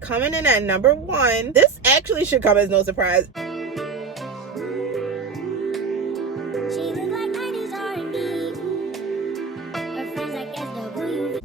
Coming in at number 1, this actually should come as no surprise.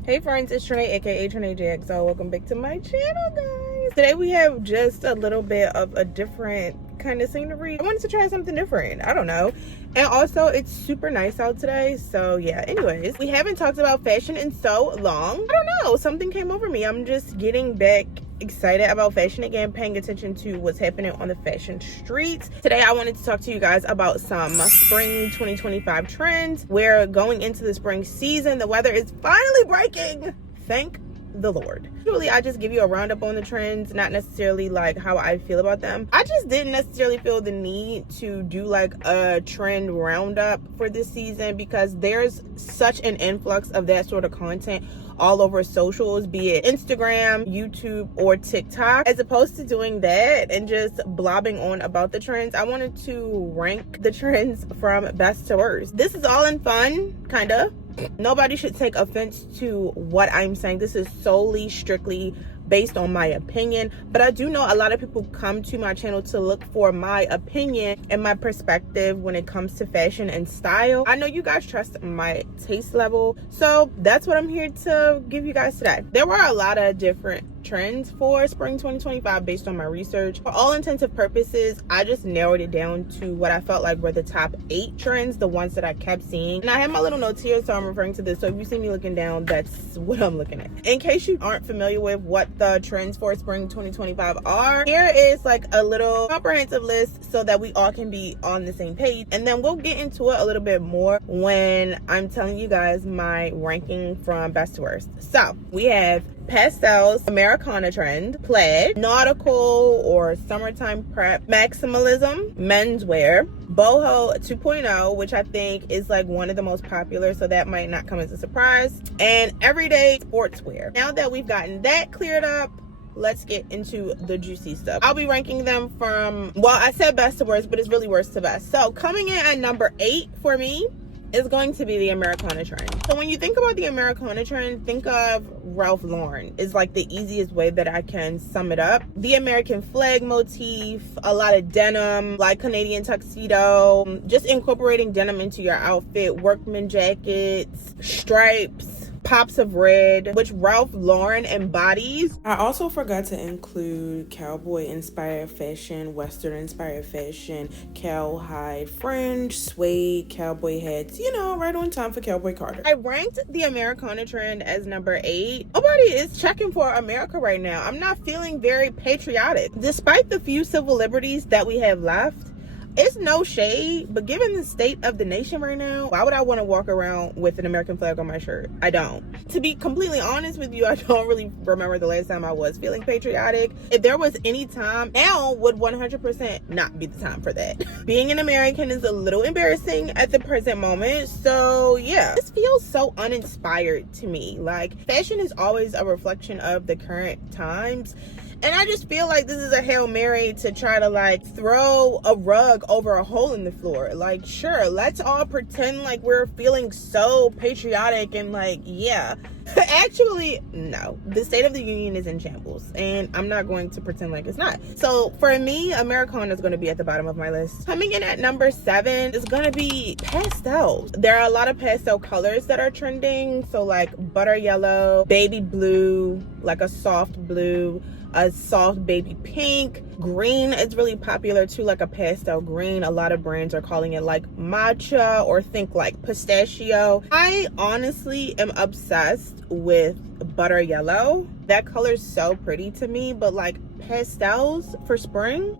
Hey friends, it's Trinae, aka Trinae JXO. Welcome back to my channel, guys. Today we have just a little bit of a different kind of scenery. I wanted to try something different. I don't know. And also, it's super nice out today. So yeah, anyways, we haven't talked about fashion in so long. I don't know. Something came over me. I'm just getting back excited about fashion again, paying attention to what's happening on the fashion streets. Today I wanted to talk to you guys about some spring 2025 trends. We're going into the spring season. The weather is finally breaking, thank the Lord. Usually I just give you a roundup on the trends, not necessarily like how I feel about them. I just didn't necessarily feel the need to do like a trend roundup for this season because there's such an influx of that sort of content all over socials, be it Instagram, YouTube, or TikTok. As opposed to doing that and just blobbing on about the trends, I wanted to rank the trends from best to worst. This is all in fun, kinda. Nobody should take offense to what I'm saying. This is solely, strictly based on my opinion, but I do know a lot of people come to my channel to look for my opinion and my perspective when it comes to fashion and style. I know you guys trust my taste level, so that's what I'm here to give you guys today. There were a lot of different trends for spring 2025 based on my research. For all intensive purposes, I just narrowed it down to what I felt like were the top 8 trends, the ones that I kept seeing. And I have my little notes here, so I'm referring to this. So if you see me looking down, that's what I'm looking at. In case you aren't familiar with what the trends for spring 2025 are, here is like a little comprehensive list so that we all can be on the same page. And then we'll get into it a little bit more when I'm telling you guys my ranking from best to worst. So we have pastels, Americana trend, plaid, nautical or summertime prep, maximalism, menswear, boho 2.0, which I think is like one of the most popular, so that might not come as a surprise, and everyday sportswear. Now that we've gotten that cleared up, let's get into the juicy stuff. I'll be ranking them from, well, I said best to worst, but it's really worst to best. So coming in at number 8 for me is going to be the Americana trend. So when you think about the Americana trend, think of Ralph Lauren is like the easiest way that I can sum it up. The American flag motif, a lot of denim, like Canadian tuxedo, just incorporating denim into your outfit, workman jackets, stripes, pops of red, which Ralph Lauren embodies. I also forgot to include cowboy inspired fashion, western inspired fashion, cowhide fringe, suede, cowboy hats, you know, right on time for Cowboy Carter. I ranked the Americana trend as number 8. Nobody is checking for America right now. I'm not feeling very patriotic. Despite the few civil liberties that we have left, it's no shade, but given the state of the nation right now, why would I want to walk around with an American flag on my shirt? I don't. To be completely honest with you, I don't really remember the last time I was feeling patriotic. If there was any time, now would 100% not be the time for that. Being an American is a little embarrassing at the present moment, so yeah. This feels so uninspired to me. Like, fashion is always a reflection of the current times. And I just feel like this is a Hail Mary to try to like throw a rug over a hole in the floor. Like, sure, let's all pretend like we're feeling so patriotic and like, yeah. Actually, no. The State of the Union is in shambles, and I'm not going to pretend like it's not. So for me, Americana is going to be at the bottom of my list. Coming in at number 7 is going to be pastels. There are a lot of pastel colors that are trending. So like butter yellow, baby blue, like a soft blue, a soft baby pink. Green is really popular too, like a pastel green. A lot of brands are calling it like matcha or think like pistachio. I honestly am obsessed with butter yellow. That color's so pretty to me, but like pastels for spring,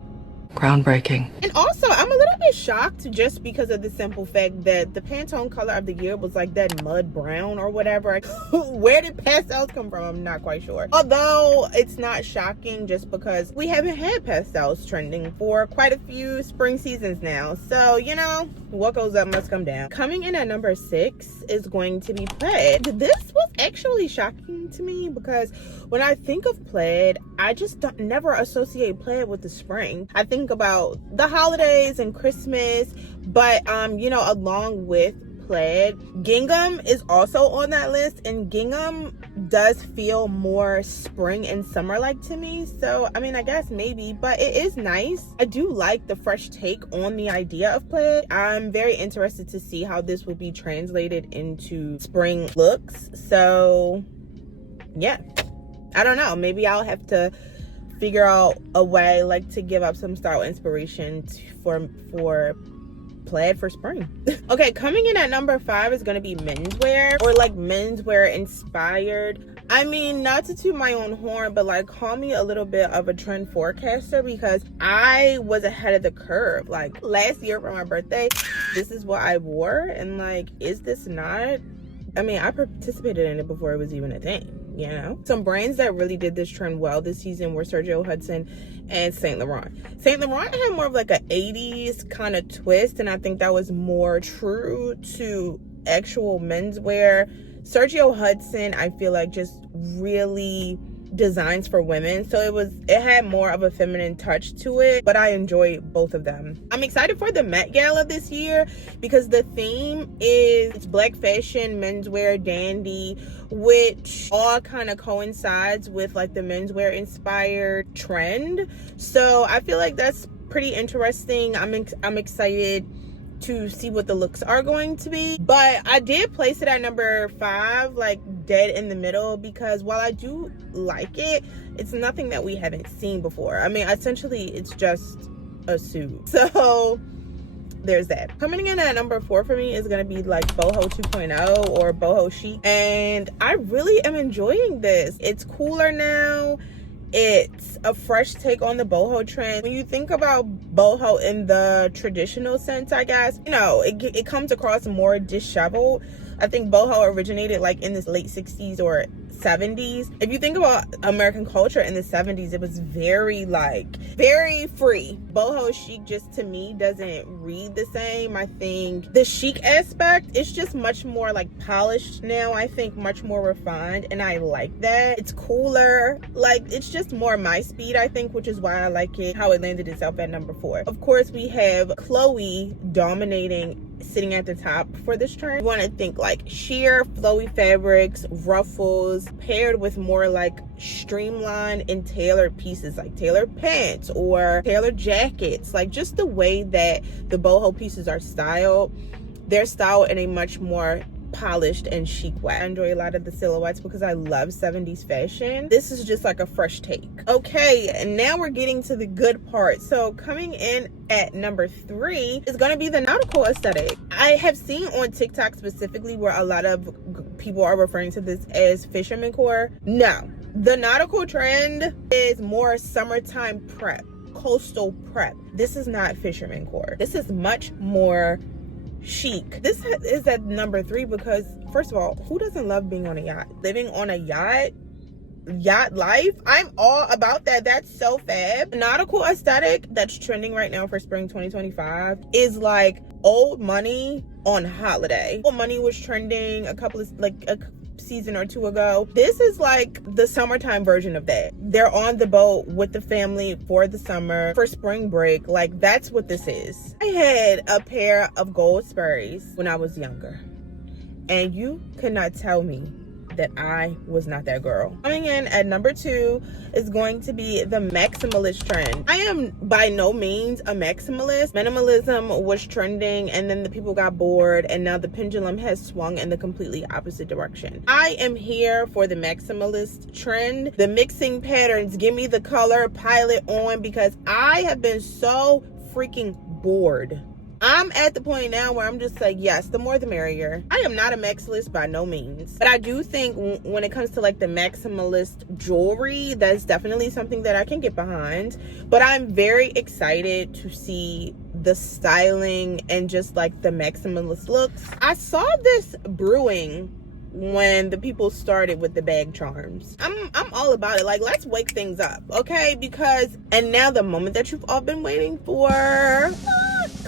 groundbreaking. And also, I'm a little bit shocked just because of the simple fact that the Pantone color of the year was like that mud brown or whatever. Where did pastels come from? I'm not quite sure. Although it's not shocking just because we haven't had pastels trending for quite a few spring seasons now. So, you know, what goes up must come down. Coming in at number 6 is going to be plaid. This was actually shocking to me because when I think of plaid, I just never associate plaid with the spring. I think about the holidays and Christmas, but you know, along with plaid, gingham is also on that list, and gingham does feel more spring and summer like to me. So I mean, I guess maybe, but it is nice. I do like the fresh take on the idea of plaid. I'm very interested to see how this will be translated into spring looks. So yeah, I don't know, maybe I'll have to figure out a way like to give up some style inspiration for plaid for spring. Okay, coming in at number 5 is going to be menswear, or like menswear inspired. I mean, not to toot my own horn, but like call me a little bit of a trend forecaster, because I was ahead of the curve. Like last year for my birthday, this is what I wore, and like, is this not, I mean, I participated in it before it was even a thing, you know? Some brands that really did this trend well this season were Sergio Hudson and Saint Laurent. Saint Laurent had more of like a 80s kind of twist, and I think that was more true to actual menswear. Sergio Hudson, I feel like, just really designs for women, so it had more of a feminine touch to it, but I enjoy both of them. I'm excited for the Met Gala this year because the theme is black fashion, menswear, dandy, which all kind of coincides with like the menswear inspired trend. So I feel like that's pretty interesting. I'm excited to see what the looks are going to be, but I did place it at number 5, like dead in the middle, because while I do like it, it's nothing that we haven't seen before. I mean, essentially it's just a suit. So there's that. Coming in at number 4 for me is gonna be like boho 2.0 or boho chic, and I really am enjoying this. It's cooler now. It's a fresh take on the boho trend. When you think about boho in the traditional sense, I guess, you know, it comes across more disheveled. I think boho originated like in the late 60s or 70s. If you think about American culture in the 70s, it was very free. Boho chic just to me doesn't read the same. I think the chic aspect is just much more like polished now. I think much more refined, and I like that. It's cooler, like it's just more my speed, I think, which is why I like it, how it landed itself at number 4. Of course, we have Chloe dominating, sitting at the top for this trend. You want to think like sheer flowy fabrics, ruffles, paired with more like streamlined and tailored pieces, like tailored pants or tailored jackets. Like just the way that the boho pieces are styled, they're styled in a much more polished and chic way. I enjoy a lot of the silhouettes because I love 70s fashion. This is just like a fresh take. Okay, and now we're getting to the good part. So coming in at number 3 is going to be the nautical aesthetic. I have seen on TikTok specifically where a lot of people are referring to this as fisherman core. No, the nautical trend is more summertime prep, coastal prep. This is not fisherman core. This is much more chic. This is at number 3 because, first of all, who doesn't love being on a yacht? Living on a yacht life, I'm all about that. That's so fab. The nautical aesthetic that's trending right now for spring 2025 is like old money on holiday. Old money was trending a season or 2 ago. This is like the summertime version of that. They're on the boat with the family for the summer, for spring break. Like, that's what this is. I had a pair of gold Sperry's when I was younger, and you could not tell me that I was not that girl. Coming in at number 2 is going to be the maximalist trend. I am by no means a maximalist. Minimalism was trending, and then the people got bored, and now the pendulum has swung in the completely opposite direction. I am here for the maximalist trend. The mixing patterns, give me the color, pile it on, because I have been so freaking bored. I'm at the point now where I'm just like, yes, the more the merrier. I am not a maximalist by no means, but I do think when it comes to like the maximalist jewelry, that's definitely something that I can get behind. But I'm very excited to see the styling and just like the maximalist looks. I saw this brewing when the people started with the bag charms. I'm all about it. Like, let's wake things up, okay? Because, and now the moment that you've all been waiting for,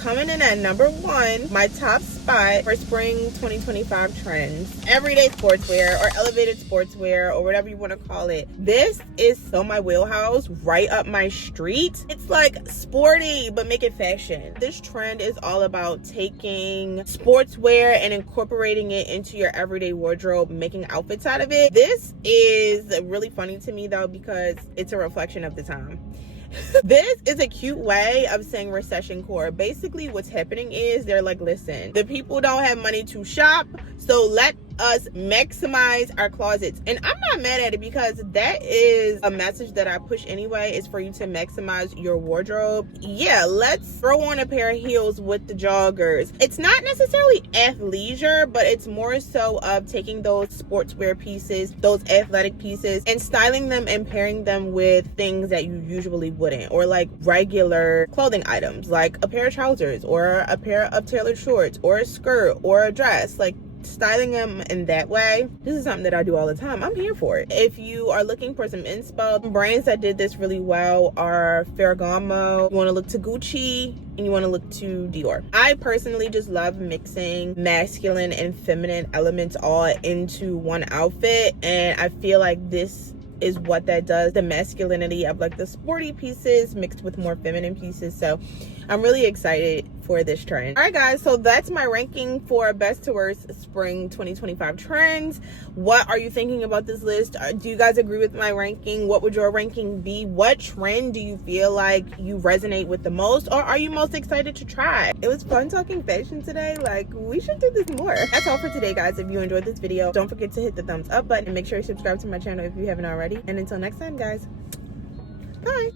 coming in at number 1, my top spot for spring 2025 trends. Everyday sportswear or elevated sportswear or whatever you want to call it. This is so my wheelhouse, right up my street. It's like sporty, but make it fashion. This trend is all about taking sportswear and incorporating it into your everyday wardrobe, making outfits out of it. This is really funny to me though, because it's a reflection of the time. This is a cute way of saying recession core. Basically what's happening is they're like, listen, the people don't have money to shop, so let us maximize our closets. And I'm not mad at it, because that is a message that I push anyway, is for you to maximize your wardrobe. Yeah, let's throw on a pair of heels with the joggers. It's not necessarily athleisure, but it's more so of taking those sportswear pieces, those athletic pieces, and styling them and pairing them with things that you usually wouldn't, or like regular clothing items, like a pair of trousers or a pair of tailored shorts or a skirt or a dress, like styling them in that way. This is something that I do all the time. I'm here for it. If you are looking for some inspo, brands that did this really well are Ferragamo. You want to look to Gucci, and you want to look to Dior. I personally just love mixing masculine and feminine elements all into one outfit, and I feel like this is what that does. The masculinity of like the sporty pieces mixed with more feminine pieces. So I'm really excited for this trend. All right guys, so that's my ranking for best to worst spring 2025 trends. What are you thinking about this list? Do you guys agree with my ranking? What would your ranking be? What trend do you feel like you resonate with the most, or are you most excited to try? It was fun talking fashion today. Like, we should do this more. That's all for today guys. If you enjoyed this video, don't forget to hit the thumbs up button and make sure you subscribe to my channel if you haven't already. And until next time guys, bye.